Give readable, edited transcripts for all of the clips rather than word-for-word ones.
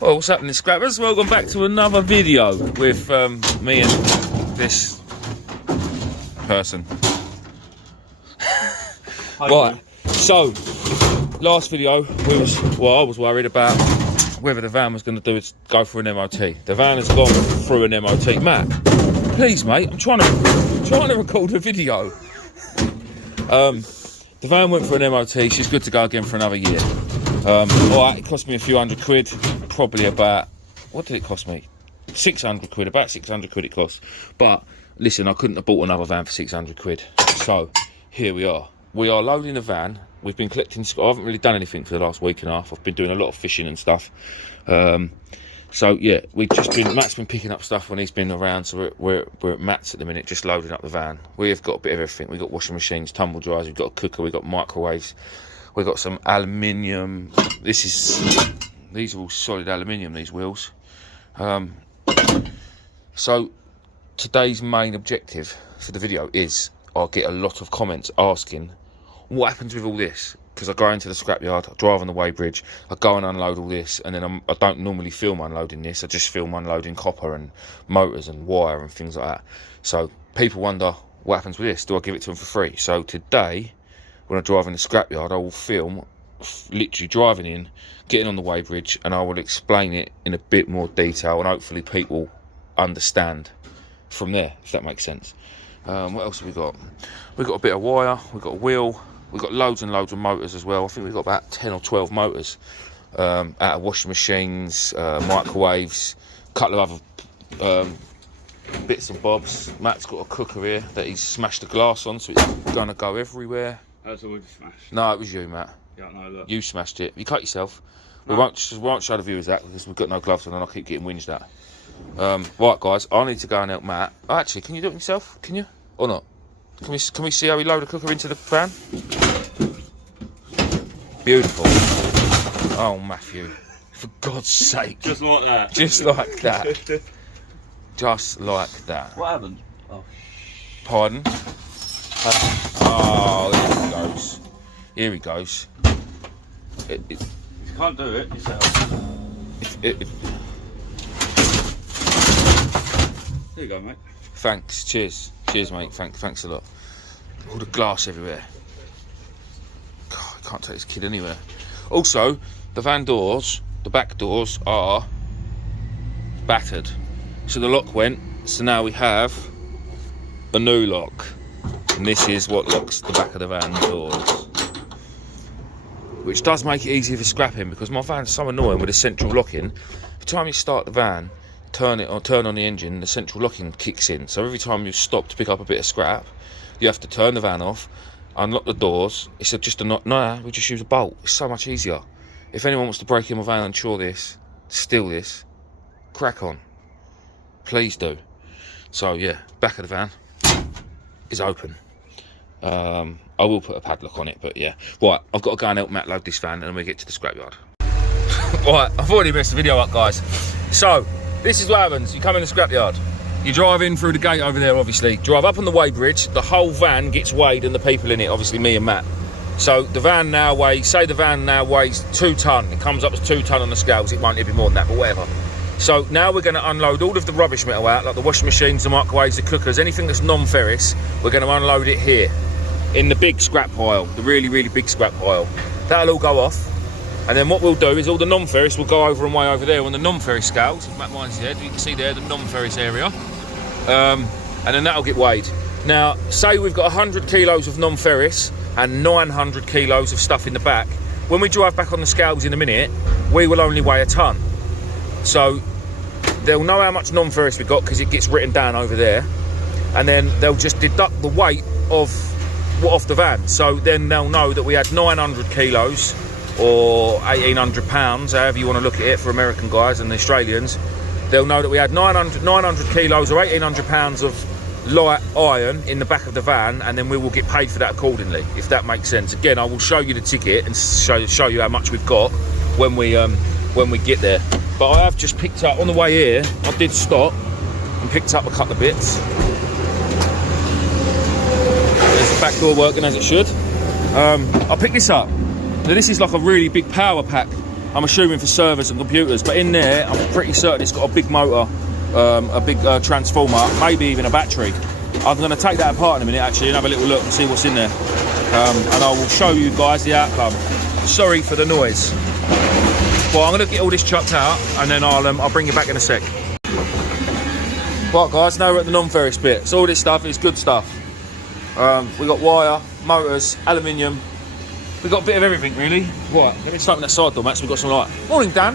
Well, what's happening, scrappers? Welcome back to another video with me and this person. Right, so last video I was worried about whether the van was going to do is go for an MOT. The van has gone through an MOT. Matt, please, mate, I'm trying to record a video. The van went for an MOT. She's good to go again for another year. Alright, it cost me a few £100, probably about, what did it cost me? 600 quid, about 600 quid it cost. But listen, I couldn't have bought another van for 600 quid. So here we are. We are loading the van. We've been collecting, I haven't really done anything for the last week and a half. I've been doing a lot of fishing and stuff. So yeah, Matt's been picking up stuff when he's been around, so we're at Matt's at the minute, just loading up the van. We have got a bit of everything. We've got washing machines, tumble dryers, we've got a cooker, we've got microwaves, we've got some aluminium. These are all solid aluminium, these wheels. So today's main objective for the video is, I'll get a lot of comments asking, what happens with all this? Because I go into the scrapyard, I drive on the weighbridge, I go and unload all this, and then I don't normally film unloading this, I just film unloading copper and motors and wire and things like that. So people wonder, what happens with this? Do I give it to them for free? So today, when I drive in the scrapyard, I will film literally driving in, getting on the weighbridge, and I will explain it in a bit more detail, and hopefully people understand from there, if that makes sense. What else have we got? We've got a bit of wire, we've got a wheel, we've got loads and loads of motors as well. I think we've got about 10 or 12 motors out of washing machines, microwaves, a couple of other bits and bobs. Matt's got a cooker here that he's smashed the glass on, so it's going to go everywhere. That's already smashed. No, it was you, Matt. Yeah, no, look. You smashed it. You cut yourself. No. We won't show the viewers that because we've got no gloves on and I keep getting whinged at. Right, guys, I need to go and help Matt. Oh, actually, can you do it yourself? Can you? Or not? Can we see how we load a cooker into the van? Beautiful. Oh, Matthew. For God's sake. Just like that. Just like that. Just like that. What happened? Oh. Pardon? Oh, here he goes. Here he goes. If you can't do it yourself. Here you go, mate. Thanks. Cheers. Cheers, mate. Thanks a lot. All the glass everywhere. God, I can't take this kid anywhere. Also, the van doors, the back doors are battered. So the lock went, so now we have a new lock. And this is what locks the back of the van doors. Which does make it easier for scrapping, because my van's so annoying with the central locking. Every time you start the van, turn on the engine, the central locking kicks in. So every time you stop to pick up a bit of scrap, you have to turn the van off, unlock the doors. It's just a no, we just use a bolt. It's so much easier. If anyone wants to break in my van and steal this, crack on. Please do. So yeah, back of the van is open. I will put a padlock on it, but yeah. Right, I've got to go and help Matt load this van and then we get to the scrapyard. Right, I've already messed the video up, guys. So, this is what happens. You come in the scrapyard. You drive in through the gate over there, obviously. Drive up on the weighbridge. The whole van gets weighed and the people in it, obviously me and Matt. So the van now weighs 2 tonne. It comes up as 2 tonne on the scales. It won't be more than that, but whatever. So now we're going to unload all of the rubbish metal out, like the washing machines, the microwaves, the cookers, anything that's non-ferrous. We're going to unload it here, in the big scrap pile, the really, really big scrap pile. That'll all go off. And then what we'll do is all the non-ferrous will go over and way over there on the non-ferrous scales. If Matt minds his head, you can see there the non-ferrous area. And then that'll get weighed. Now, say we've got 100 kilos of non-ferrous and 900 kilos of stuff in the back. When we drive back on the scales in a minute, we will only weigh a tonne. So they'll know how much non-ferrous we've got because it gets written down over there. And then they'll just deduct the weight off the van. So then they'll know that we had 900 kilos or 1,800 pounds, however you want to look at it for American guys and the Australians. They'll know that we had 900 kilos or 1,800 pounds of light iron in the back of the van, and then we will get paid for that accordingly, if that makes sense. Again, I will show you the ticket and show you how much we've got when we get there. But I have just picked up, on the way here, I did stop and picked up a couple of bits. There's the back door working as it should. I picked this up. Now this is like a really big power pack I'm assuming for servers and computers, but in there, I'm pretty certain it's got a big motor, a big transformer, maybe even a battery. I'm going to take that apart in a minute, actually, and have a little look and see what's in there. And I will show you guys the outcome. Sorry for the noise. Well, I'm going to get all this chucked out, and then I'll bring you back in a sec. Right, guys, now we're at the non-ferrous bit. So all this stuff is good stuff. We got wire, motors, aluminium. We got a bit of everything, really. Right, let me just open that side door, Matt, so we've got some light. Morning, Dan.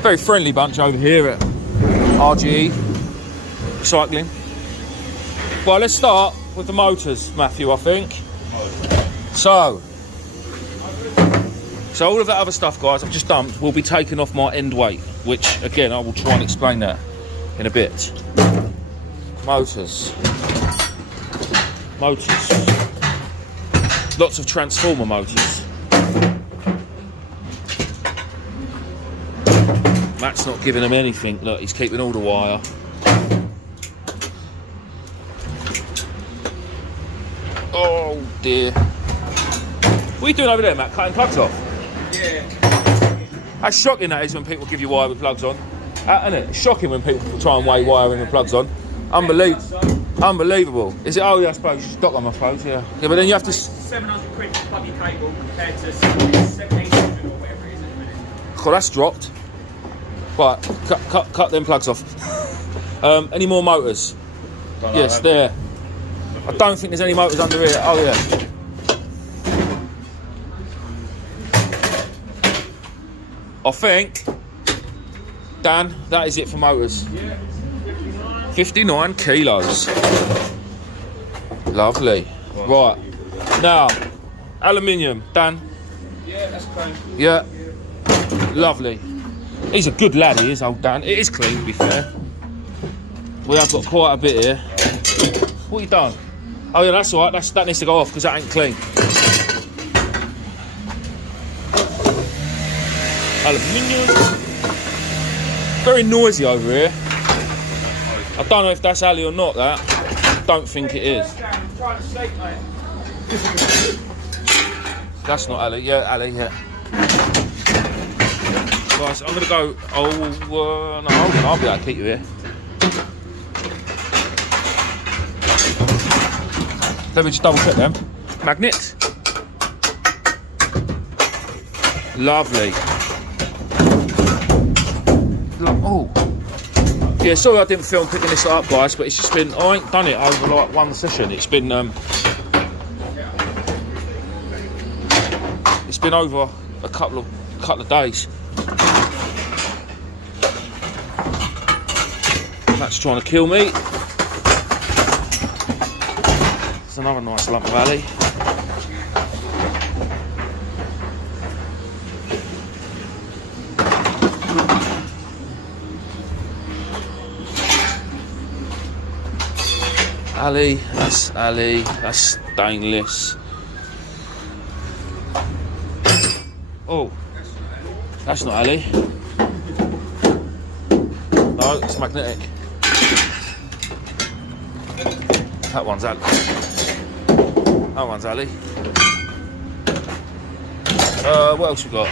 Very friendly bunch over here at RGE Recycling. Well, let's start with the motors, Matthew, I think. So all of that other stuff, guys, I've just dumped will be taken off my end weight, which, again, I will try and explain that in a bit. Motors. Lots of transformer motors. Matt's not giving them anything. Look, he's keeping all the wire. Oh dear. What are you doing over there, Matt? Cutting plugs off? Yeah. How shocking that is when people give you wire with plugs on. Isn't it? It's shocking when people try and weigh wire in with plugs on. Unbelievable. Is it? Oh, yeah, I suppose. You stock them, I suppose, yeah. Yeah, but then you have to... 700 quid to plug your cable compared to 1700 or whatever it is at the minute. Oh, that's dropped. Right, cut them plugs off. Any more motors? Yes, there. I don't think there's any motors under here. Oh, yeah. I think, Dan, that is it for motors. Yeah. 59 kilos. Lovely. Right. Now, aluminium. Dan? Yeah, that's clean. Yeah. Lovely. He's a good lad, he is, old Dan. It is clean, to be fair. We have got quite a bit here. What you done? Oh, yeah, that's all right. That needs to go off because that ain't clean. Aluminium. Very noisy over here. I don't know if that's Ali or not, that. Don't think it is. I'm trying to sleep, mate. That's not Ali. Yeah, Ali, yeah. Guys, I'm going to go... Oh, no, I'll be able to keep you here. Let me just double check them. Magnets. Lovely. Oh. Yeah, sorry I didn't film picking this up, guys, but it's just been... I ain't done it over like one session. It's been over a couple of days. That's trying to kill me. It's another nice lump of Ali. Ali, that's stainless. Oh, that's not Ali. No, it's magnetic. That one's Ali. That one's Ali. What else we got?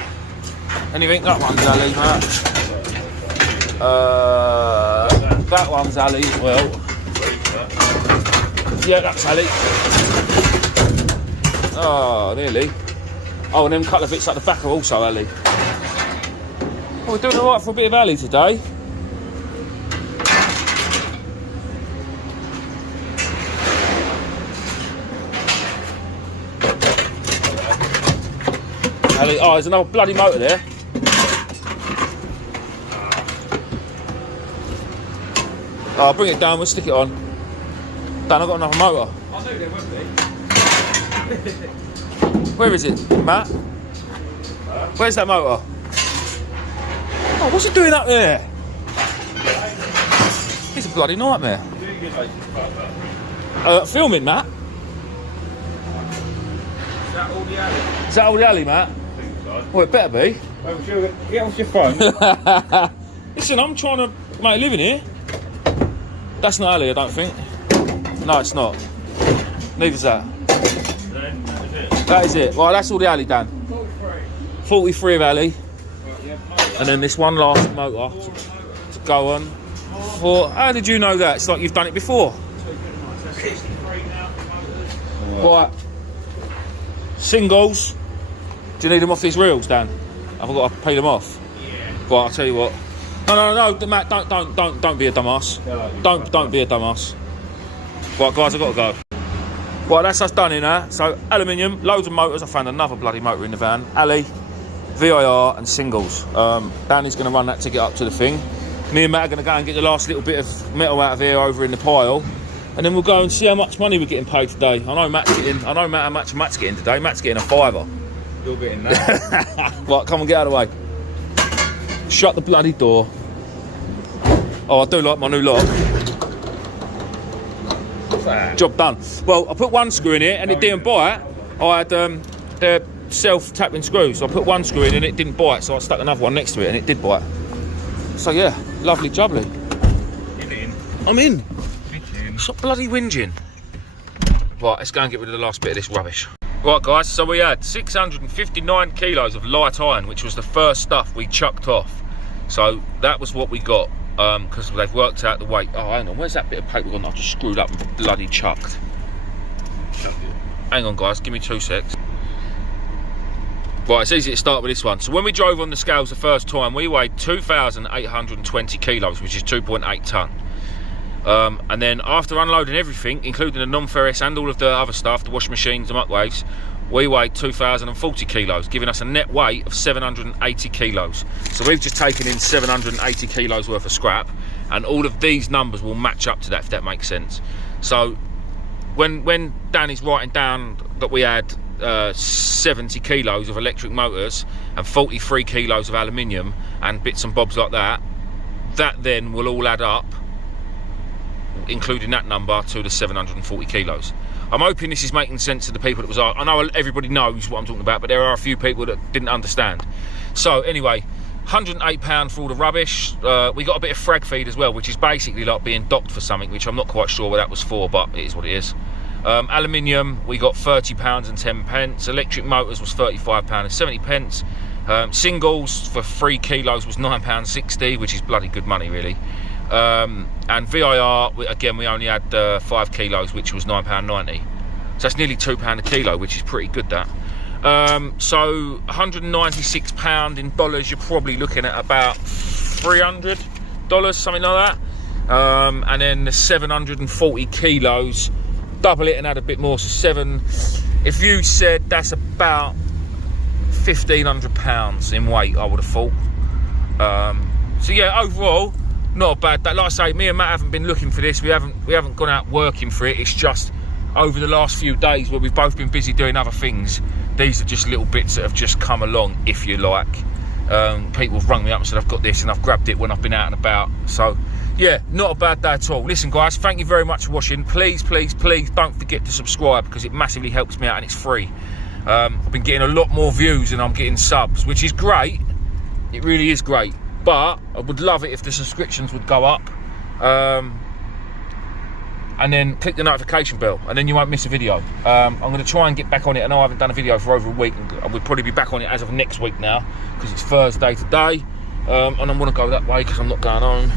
Anything? That one's Ali, Matt. That one's Ali as well. Yeah, that's Ali. Oh, nearly. Oh, and them couple of bits at the back are also Ali. Oh, we're doing alright for a bit of Ali today. Ali, oh, there's another bloody motor there. Oh, bring it down, we'll stick it on. Dan, I've got another motor. I knew there would be. Where is it, Matt? Where's that motor? Oh, what's it doing up there? It's a bloody nightmare. Filming, Matt? Is that all the alley? Is that all the alley, Matt? Well, it better be. Get off your phone. Listen, I'm trying to make a living here. That's not alley, I don't think. No, it's not. Neither's that. That is it. Well, that's all the alley, Dan. 43. 43 of Ali, and then this one last motor to go on. For how did you know that? It's like you've done it before. Right. Singles. Do you need them off these reels, Dan? Have I got to pay them off? Yeah. Right, I'll tell you what. No, Matt, don't be a dumbass. Don't be a dumbass. Right, guys, I've got to go. Right, that's us done in there. So, aluminium, loads of motors. I found another bloody motor in the van. Ali, VIR, and singles. Danny's going to run that ticket up to the thing. Me and Matt are going to go and get the last little bit of metal out of here over in the pile. And then we'll go and see how much money we're getting paid today. I know how much Matt's getting today. Matt's getting a £5. You're getting that. Right, come and get out of the way. Shut the bloody door. Oh, I do like my new lock. Job done. Well, I put one screw in it and it didn't bite. I had the self-tapping screws. So I put one screw in and it didn't bite. So I stuck another one next to it and it did bite. So yeah, lovely jubbly. Get in. I'm in. Stop bloody whinging. Right, let's go and get rid of the last bit of this rubbish. Right guys, so we had 659 kilos of light iron, which was the first stuff we chucked off. So that was what we got, because they've worked out the weight. Oh, hang on, where's that bit of paper gone? I've just screwed up and bloody chucked. Hang on guys, give me 2 secs. Right, it's easy to start with this one. So when we drove on the scales the first time, we weighed 2,820 kilos, which is 2.8 tonne. And then after unloading everything, including the non-ferrous and all of the other stuff, the washing machines, the muckwaves, we weighed 2,040 kilos, giving us a net weight of 780 kilos. So we've just taken in 780 kilos worth of scrap, and all of these numbers will match up to that, if that makes sense. So when Danny's writing down that we had 70 kilos of electric motors and 43 kilos of aluminium and bits and bobs like that, that then will all add up, including that number, to the 740 kilos. I'm hoping this is making sense to the people that was. I know everybody knows what I'm talking about, but there are a few people that didn't understand. So anyway, £108 for all the rubbish. We got a bit of frag feed as well, which is basically like being docked for something, which I'm not quite sure what that was for, but it is what it is. Aluminium, we got £30 and 10 pence. Electric motors was £35 and 70 pence. Singles for 3 kilos was £9.60, which is bloody good money really. And VIR, again, we only had 5 kilos, which was £9.90. So that's nearly £2 a kilo, which is pretty good, that. So £196 in dollars, you're probably looking at about $300, something like that. And then the 740 kilos, double it and add a bit more, so if you said that's about £1,500 in weight, I would have thought. So yeah, overall, not a bad day. Like I say, me and Matt haven't been looking for this. We haven't gone out working for it. It's just over the last few days where we've both been busy doing other things. These are just little bits that have just come along, if you like. People have rung me up and said I've got this, and I've grabbed it when I've been out and about. So yeah, not a bad day at all. Listen guys, thank you very much for watching. Please don't forget to subscribe, because it massively helps me out and it's free. I've been getting a lot more views and I'm getting subs, which is great. It really is great. But I would love it if the subscriptions would go up, and then click the notification bell, and then you won't miss a video. I'm going to try and get back on it. I know I haven't done a video for over a week, and we'll probably be back on it as of next week now, because it's Thursday today, and I want to go that way because I'm not going home.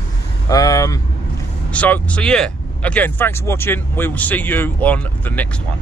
So yeah, again, thanks for watching. We will see you on the next one.